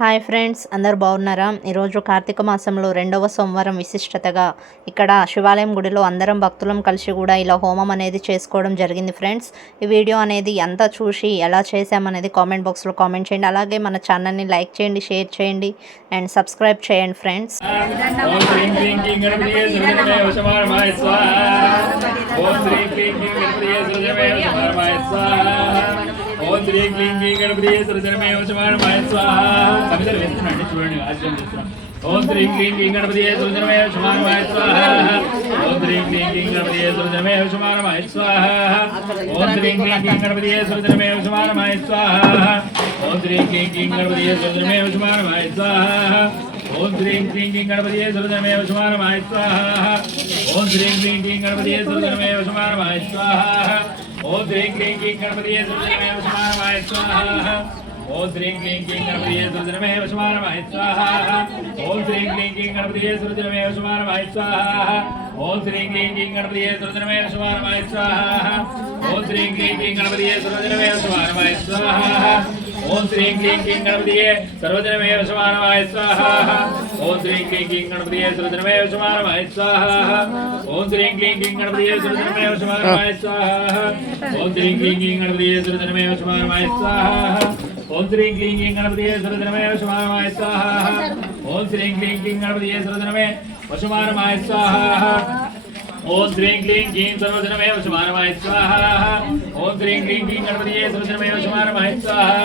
Hi friends, అందరు బాగున్నారా? ఈరోజు కార్తీక మాసంలో రెండవ సోమవారం విశిష్టతగా ఇక్కడ శివాలయం గుడిలో అందరం భక్తులం కలిసి కూడా ఇలా హోమం అనేది చేసుకోవడం జరిగింది ఫ్రెండ్స్. ఈ వీడియో అనేది అంతా చూసి ఎలా చేసామనేది కామెంట్ బాక్స్లో కామెంట్ చేయండి. అలాగే మన ఛానల్ని లైక్ చేయండి, షేర్ చేయండి అండ్ సబ్స్క్రైబ్ చేయండి ఫ్రెండ్స్. ఓం శ్రీ క్లీం క్లీం గణపతియే సృజనమే వశమానమాయ స్వాహా. కవితలు వేస్తున్నాండి, చూడండి ఆశ్రయం చేస్తున్నాం. ఓం శ్రీ క్లీం క్లీం గణపతియే సృజనమే వశమానమాయ స్వాహా. ఓం శ్రీ క్లీం క్లీం గణపతియే సృజనమే వశమానమాయ స్వాహా. ఓం శ్రీ క్లీం క్లీం గణపతియే సృజనమే వశమానమాయ స్వాహా. ఓం శ్రీ క్లీం క్లీం గణపతియే సృజనమే వశమానమాయ స్వాహా. ఓం శ్రీం క్లీం క్లీం గణపతియే సృజనమే వశమానమాయ స్వాహా. ఓం శ్రీం క్లీం క్లీం గణపతియే సృజనమే వశమానమాయ స్వాహా. ఓం శ్రీం క్లీం క్లీం గణపతియే సృజనమే వశమానమాయ స్వాహా. ఓం శ్రీం క్లీం క్లీం గణపతియే సృజనమే వశమానమాయ స్వాహా. ఓం శ్రీం క్లీం క్లీం గణపతియే సృజనమే వశమానమాయ స్వాహా. ఓం శ్రీం క్లీం క్లీం గణపతియే సృజనమే వశమానమాయ స్వాహా. ఓం శ్రీం క్లీం క్లీం గణపతియే సృజనమే వశమానమాయ స్వాహా. ఓం శ్రీం క్లీం క్లీం గణపతియే సర్వజనమే వశమానమాయ స్వాహా. ఓం శ్రీం క్లీం క్లీం గణపతియే సర్వజనమే వశమానమాయ స్వాహా. ఓం శ్రీం క్లీం క్లీం గణపతియే సర్వజనమే వశమానమాయ స్వాహా. ఓం శ్రీం క్లీం క్లీం గణపతియే సర్వజనమే వశమానమాయ స్వాహా. ఓం శ్రీం క్లీం క్లీం గణపతియే సర్వజనమే వశమానమాయ స్వాహా. ఓం శ్రీం క్లీం క్లీం గణపతియే సర్వజనమే వశమానమాయ స్వాహా. ఓం శ్రీం క్లీం క్లీం సర్వజనమే వశమానమాయ స్వాహా. ఓం శ్రీం క్లీం క్లీం గణపతియే సర్వజనమే వశమానమాయ స్వాహా.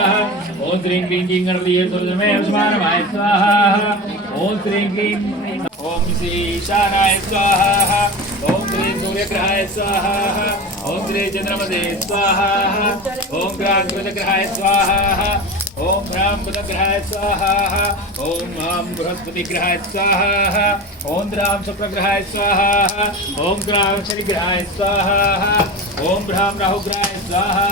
ఓం శ్రీం క్లీం క్లీం గణపతియే సర్వజనమే వశమానమాయ స్వాహా. ఓం శ్రీం క్లీం ఓం శ్రీ ఈశానాయ స్వాహా. ఓం శ్రీ సూర్యగ్రహాయ స్వాహా. ఓం శ్రీ చంద్రమతే స్వాహా. ఓం గ్రాం కృతగ్రహాయ స్వాహా. ఓం హ్రాం బుధగ్రహాయ స్వాహా. ఓం ఆం బృహస్పతిగ్రహాయ స్వాహా. ఓం ద్రాం శుక్రగ్రహాయ స్వాహా. ఓం గ్రాం శనిగ్రహాయ స్వాహా. ఓం భ్రాం రాహుగ్రహాయ స్వాహా.